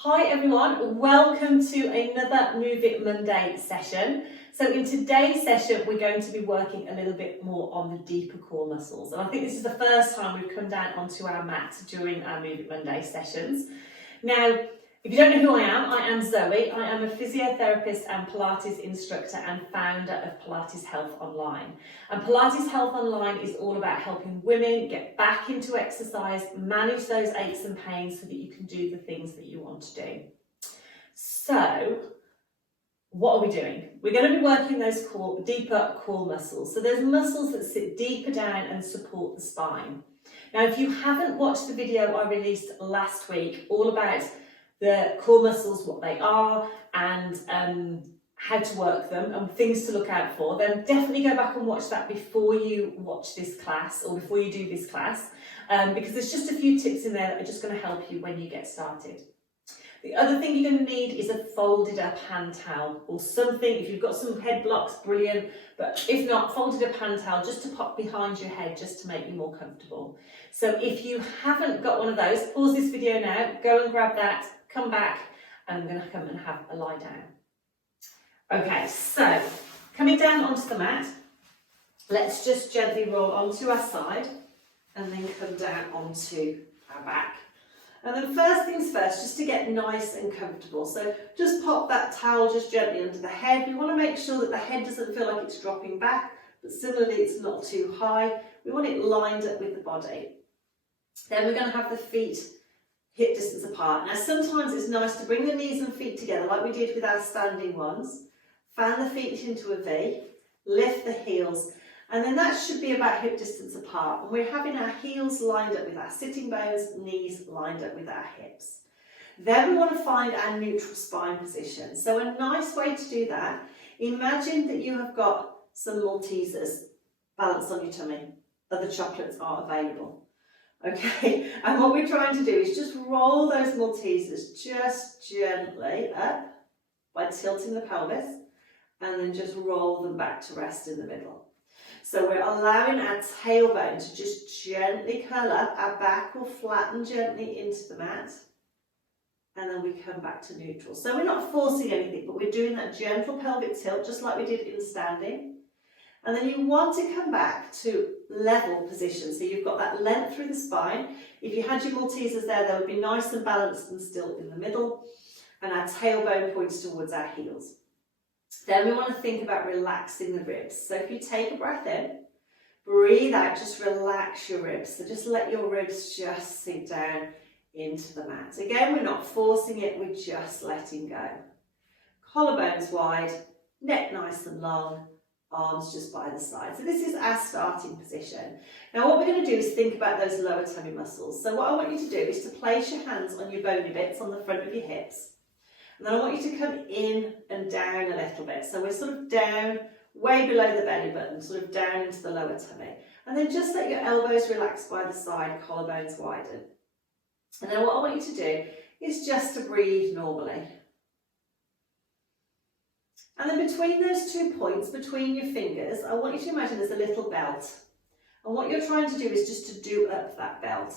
Hi everyone, welcome to another Move It Monday session. So in today's session, we're going to be working a little bit more on the deeper core muscles. And I think this is the first time we've come down onto our mat during our Move It Monday sessions. Now, if you don't know who I am Zoe. I am a physiotherapist and Pilates instructor and founder of Pilates Health Online. And Pilates Health Online is all about helping women get back into exercise, manage those aches and pains so that you can do the things that you want to do. So, what are we doing? We're going to be working those deeper core muscles. So those muscles that sit deeper down and support the spine. Now, if you haven't watched the video I released last week, all about the core muscles, what they are, and how to work them and things to look out for, then definitely go back and watch that before you watch this class or before you do this class, because there's just a few tips in there that are just going to help you when you get started. The other thing you're going to need is a folded up hand towel or something. If you've got some head blocks, brilliant, but if not, folded up hand towel just to pop behind your head just to make you more comfortable. So if you haven't got one of those, pause this video now, go and grab that, come back, and I'm going to come and have a lie down. Okay, so coming down onto the mat, let's just gently roll onto our side and then come down onto our back. And then first things first, just to get nice and comfortable. So just pop that towel just gently under the head. We want to make sure that the head doesn't feel like it's dropping back, but similarly it's not too high. We want it lined up with the body. Then we're going to have the feet hip distance apart. Now sometimes it's nice to bring the knees and feet together like we did with our standing ones. Fan the feet into a V, lift the heels, and then that should be about hip distance apart. And we're having our heels lined up with our sitting bones, knees lined up with our hips. Then we want to find our neutral spine position. So a nice way to do that, imagine that you have got some Maltesers balanced on your tummy. Other chocolates are available. Okay, and what we're trying to do is just roll those Maltesers just gently up by tilting the pelvis and then just roll them back to rest in the middle. So we're allowing our tailbone to just gently curl up, our back will flatten gently into the mat, and then we come back to neutral. So we're not forcing anything, but we're doing that gentle pelvic tilt, just like we did in standing. And then you want to come back to level position. So you've got that length through the spine. If you had your Maltesers there, they would be nice and balanced and still in the middle. And our tailbone points towards our heels. Then we want to think about relaxing the ribs. So if you take a breath in, breathe out, just relax your ribs. So just let your ribs just sink down into the mat. Again, we're not forcing it, we're just letting go. Collarbones wide, neck nice and long, arms just by the side. So this is our starting position. Now what we're going to do is think about those lower tummy muscles. So what I want you to do is to place your hands on your bony bits on the front of your hips. And then I want you to come in and down a little bit. So we're sort of down, way below the belly button, sort of down into the lower tummy. And then just let your elbows relax by the side, collarbones widen. And then what I want you to do is just to breathe normally. And then between those 2 points, between your fingers, I want you to imagine there's a little belt. And what you're trying to do is just to do up that belt.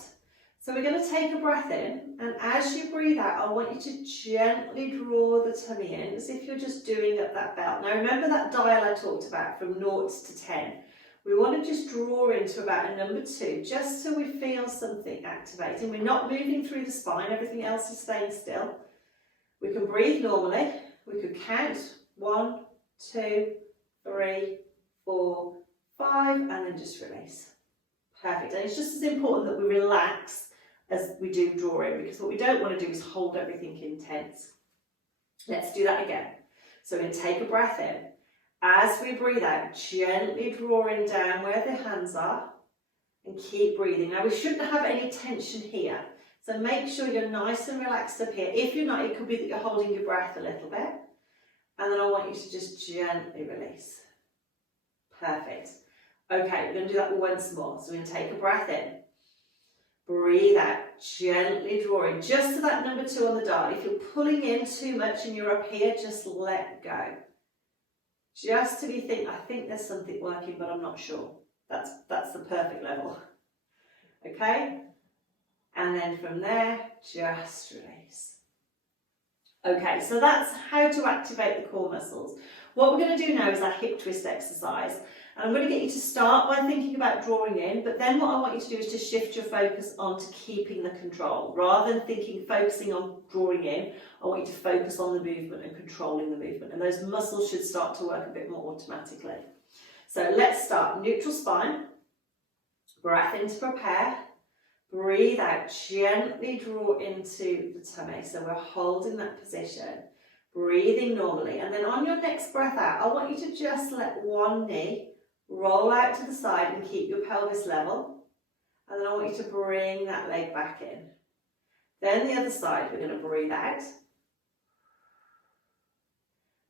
So we're going to take a breath in, and as you breathe out, I want you to gently draw the tummy in as if you're just doing up that belt. Now remember that dial I talked about from 0 to 10. We want to just draw into about a number 2, just so we feel something activating. We're not moving through the spine, everything else is staying still. We can breathe normally. We could count 1, 2, 3, 4, 5, and then just release. Perfect. And it's just as important that we relax as we do drawing, because what we don't want to do is hold everything intense. Let's do that again. So we're going to take a breath in. As we breathe out, gently drawing down where the hands are and keep breathing. Now we shouldn't have any tension here. So make sure you're nice and relaxed up here. If you're not, it could be that you're holding your breath a little bit. And then I want you to just gently release. Perfect. Okay, we're going to do that once more. So we're going to take a breath in. Breathe out, gently drawing just to that number 2 on the dial. If you're pulling in too much and you're up here, just let go. Just till you think, I think there's something working, but I'm not sure. That's the perfect level. Okay? And then from there, just release. Okay, so that's how to activate the core muscles. What we're going to do now is our hip twist exercise. And I'm going to get you to start by thinking about drawing in, but then what I want you to do is to shift your focus onto keeping the control. Rather than focusing on drawing in, I want you to focus on the movement and controlling the movement. And those muscles should start to work a bit more automatically. So let's start. Neutral spine. Breath in to prepare. Breathe out, gently draw into the tummy. So we're holding that position, breathing normally. And then on your next breath out, I want you to just let one knee roll out to the side and keep your pelvis level. And then I want you to bring that leg back in. Then the other side, we're going to breathe out.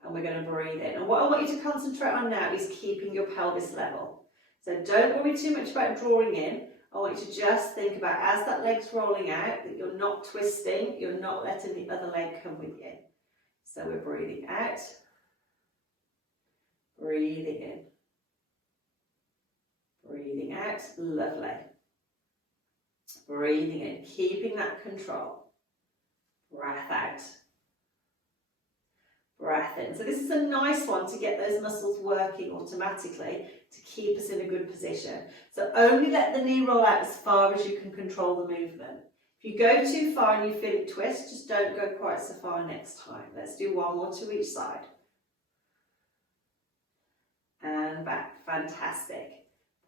And we're going to breathe in. And what I want you to concentrate on now is keeping your pelvis level. So don't worry too much about drawing in. I want you to just think about, as that leg's rolling out, that you're not twisting, you're not letting the other leg come with you. So we're breathing out, breathing in, breathing out, lovely. Breathing in, keeping that control. Breath out. Breath in. So this is a nice one to get those muscles working automatically to keep us in a good position. So only let the knee roll out as far as you can control the movement. If you go too far and you feel it twist, just don't go quite so far next time. Let's do one more to each side. And back. Fantastic.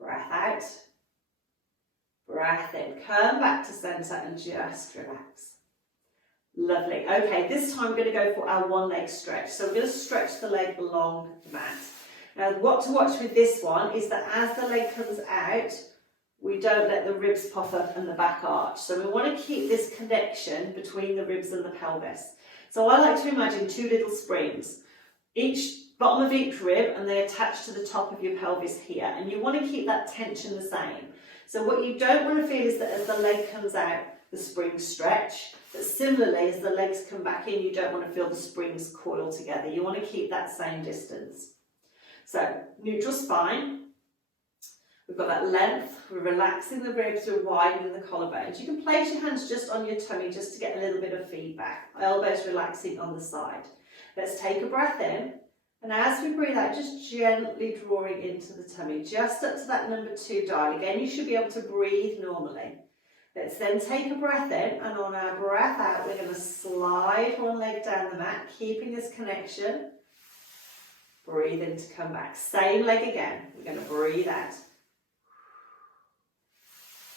Breath out. Breath in. Come back to centre and just relax. Lovely. Okay, this time we're going to go for our one leg stretch. So we're going to stretch the leg along the mat. Now, what to watch with this one is that as the leg comes out, we don't let the ribs puff up and the back arch. So we want to keep this connection between the ribs and the pelvis. So I like to imagine two little springs, bottom of each rib, and they attach to the top of your pelvis here. And you want to keep that tension the same. So what you don't want to feel is that as the leg comes out, the springs stretch. But similarly, as the legs come back in, you don't want to feel the springs coil together. You want to keep that same distance. So, neutral spine. We've got that length. We're relaxing the ribs, we're widening the collarbones. You can place your hands just on your tummy just to get a little bit of feedback. Elbows relaxing on the side. Let's take a breath in. And as we breathe out, just gently drawing into the tummy, just up to that number 2 dial. Again, you should be able to breathe normally. Let's then take a breath in, and on our breath out, we're going to slide one leg down the mat, keeping this connection. Breathe in to come back. Same leg again. We're going to breathe out.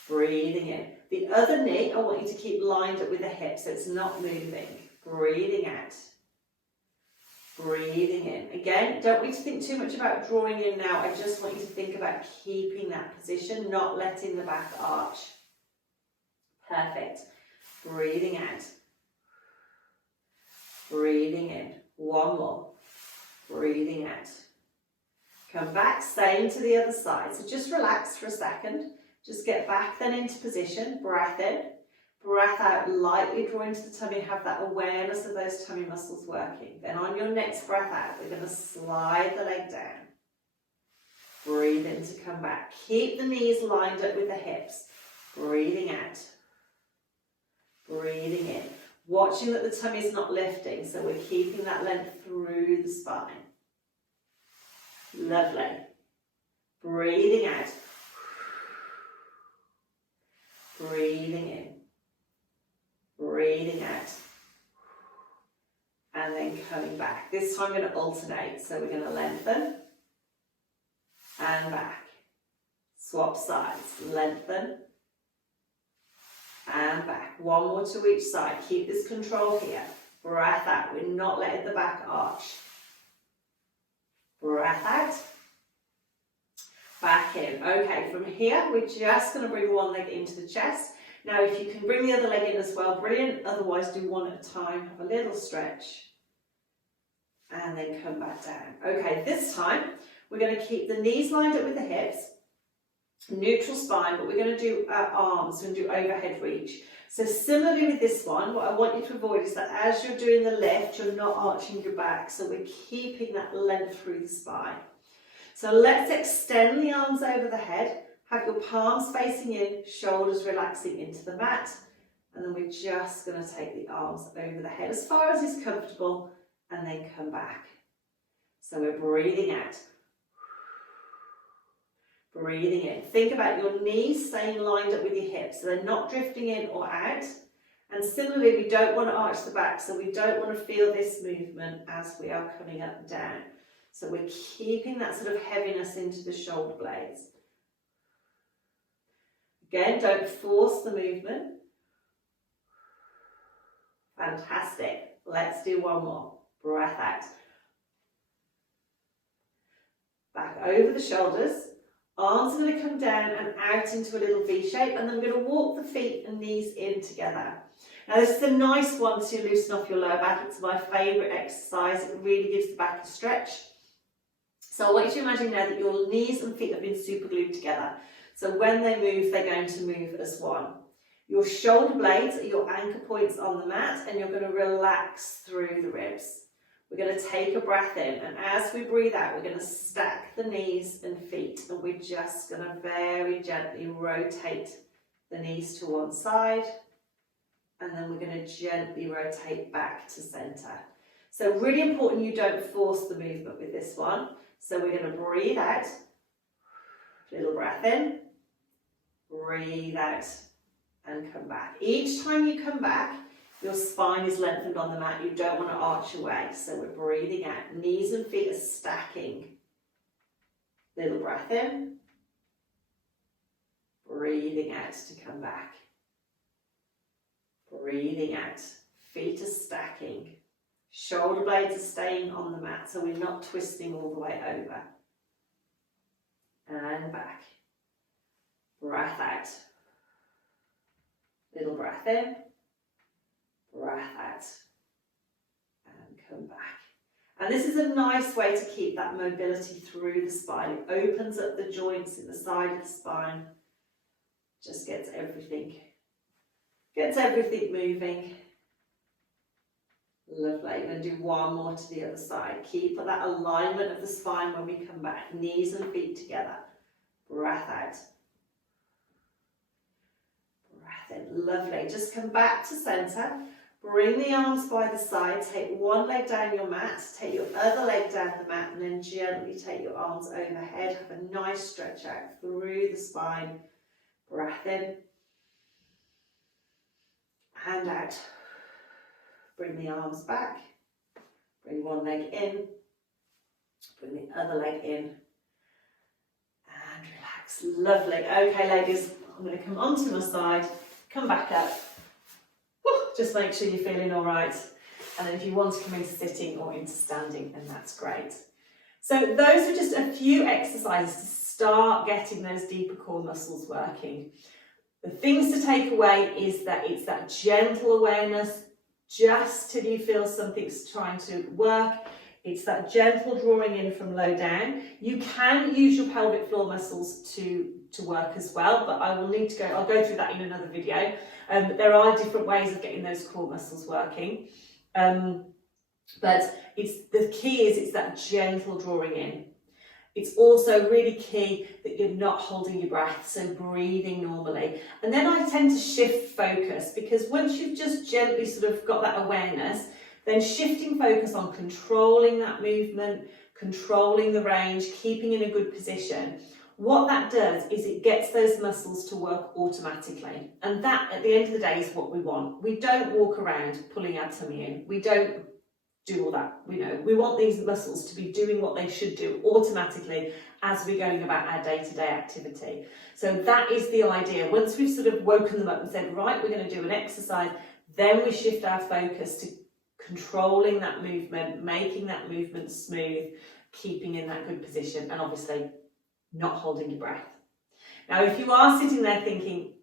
Breathing in. The other knee, I want you to keep lined up with the hip so it's not moving. Breathing out. Breathing in. Again, don't want you to think too much about drawing in now. I just want you to think about keeping that position, not letting the back arch. Perfect. Breathing out. Breathing in. One more. Breathing out. Come back, same to the other side. So just relax for a second. Just get back then into position. Breath in. Breath out, lightly draw into the tummy. Have that awareness of those tummy muscles working. Then on your next breath out, we're going to slide the leg down. Breathe in to come back. Keep the knees lined up with the hips. Breathing out. Breathing in. Watching that the tummy is not lifting, so we're keeping that length through the spine. Lovely. Breathing out. Breathing in. Breathing out. And then coming back. This time we're going to alternate, so we're going to lengthen and back. Swap sides. Lengthen and back. One more to each side. Keep this control here. Breath out. We're not letting the back arch. Breath out. Back in. Okay, from here, we're just going to bring one leg into the chest. Now, if you can bring the other leg in as well, brilliant. Otherwise, do one at a time. Have a little stretch. And then come back down. Okay, this time, we're going to keep the knees lined up with the hips. Neutral spine, but we're going to do our arms. We're going to do overhead reach. So similarly with this one, what I want you to avoid is that as you're doing the lift, you're not arching your back. So we're keeping that length through the spine. So let's extend the arms over the head. Have your palms facing in, shoulders relaxing into the mat. And then we're just going to take the arms over the head as far as is comfortable and then come back. So we're breathing out. Breathing in. Think about your knees staying lined up with your hips, so they're not drifting in or out. And similarly, we don't want to arch the back, so we don't want to feel this movement as we are coming up and down. So we're keeping that sort of heaviness into the shoulder blades. Again, don't force the movement. Fantastic. Let's do one more. Breath out. Back over the shoulders. Arms are going to come down and out into a little V shape, and then we're going to walk the feet and knees in together. Now this is a nice one to loosen off your lower back. It's my favourite exercise. It really gives the back a stretch. So I want you to imagine now that your knees and feet have been super glued together. So when they move, they're going to move as one. Your shoulder blades are your anchor points on the mat, and you're going to relax through the ribs. We're going to take a breath in, and as we breathe out, we're going to stack the knees and feet, and we're just going to very gently rotate the knees to one side, and then we're going to gently rotate back to centre. So really important you don't force the movement with this one. So we're going to breathe out, little breath in, breathe out, and come back. Each time you come back, your spine is lengthened on the mat. You don't want to arch away. So we're breathing out. Knees and feet are stacking. Little breath in. Breathing out to come back. Breathing out. Feet are stacking. Shoulder blades are staying on the mat, so we're not twisting all the way over. And back. Breath out. Little breath in. Breath out, and come back. And this is a nice way to keep that mobility through the spine. It opens up the joints in the side of the spine, just gets everything moving. Lovely. We're going to do one more to the other side. Keep that alignment of the spine when we come back. Knees and feet together. Breath out. Breath in. Lovely. Just come back to centre. Bring the arms by the side, take one leg down your mat, take your other leg down the mat, and then gently take your arms overhead. Have a nice stretch out through the spine. Breath in and out. Bring the arms back. Bring one leg in. Bring the other leg in. And relax. Lovely. Okay, ladies, I'm going to come onto my side, come back up. Just make sure you're feeling all right. And then if you want to come into sitting or into standing, then that's great. So those are just a few exercises to start getting those deeper core muscles working. The things to take away is that it's that gentle awareness just till you feel something's trying to work. It's that gentle drawing in from low down. You can use your pelvic floor muscles to work as well, but I'll go through that in another video. But there are different ways of getting those core muscles working. But the key is it's that gentle drawing in. It's also really key that you're not holding your breath, so breathing normally. And then I tend to shift focus, because once you've just gently sort of got that awareness, then shifting focus on controlling that movement, controlling the range, keeping in a good position. What that does is it gets those muscles to work automatically. And that, at the end of the day, is what we want. We don't walk around pulling our tummy in. We don't do all that. We want these muscles to be doing what they should do automatically as we're going about our day-to-day activity. So that is the idea. Once we've sort of woken them up and said, right, we're going to do an exercise, then we shift our focus to controlling that movement, making that movement smooth, keeping in that good position, and obviously not holding your breath. Now, if you are sitting there thinking,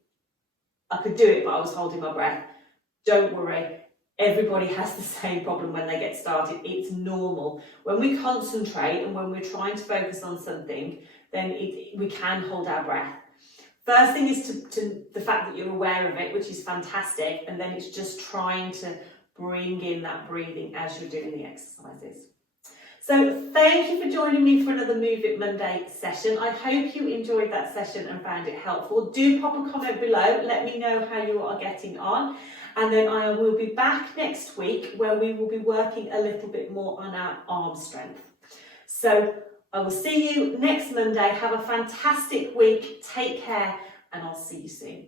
I could do it, but I was holding my breath, don't worry. Everybody has the same problem when they get started. It's normal. When we concentrate and when we're trying to focus on something, then we can hold our breath. First thing is to the fact that you're aware of it, which is fantastic, and then it's just trying to bring in that breathing as you're doing the exercises. So thank you for joining me for another Move It Monday session. I hope you enjoyed that session and found it helpful. Do pop a comment below, let me know how you are getting on. And then I will be back next week where we will be working a little bit more on our arm strength. So I will see you next Monday. Have a fantastic week. Take care and I'll see you soon.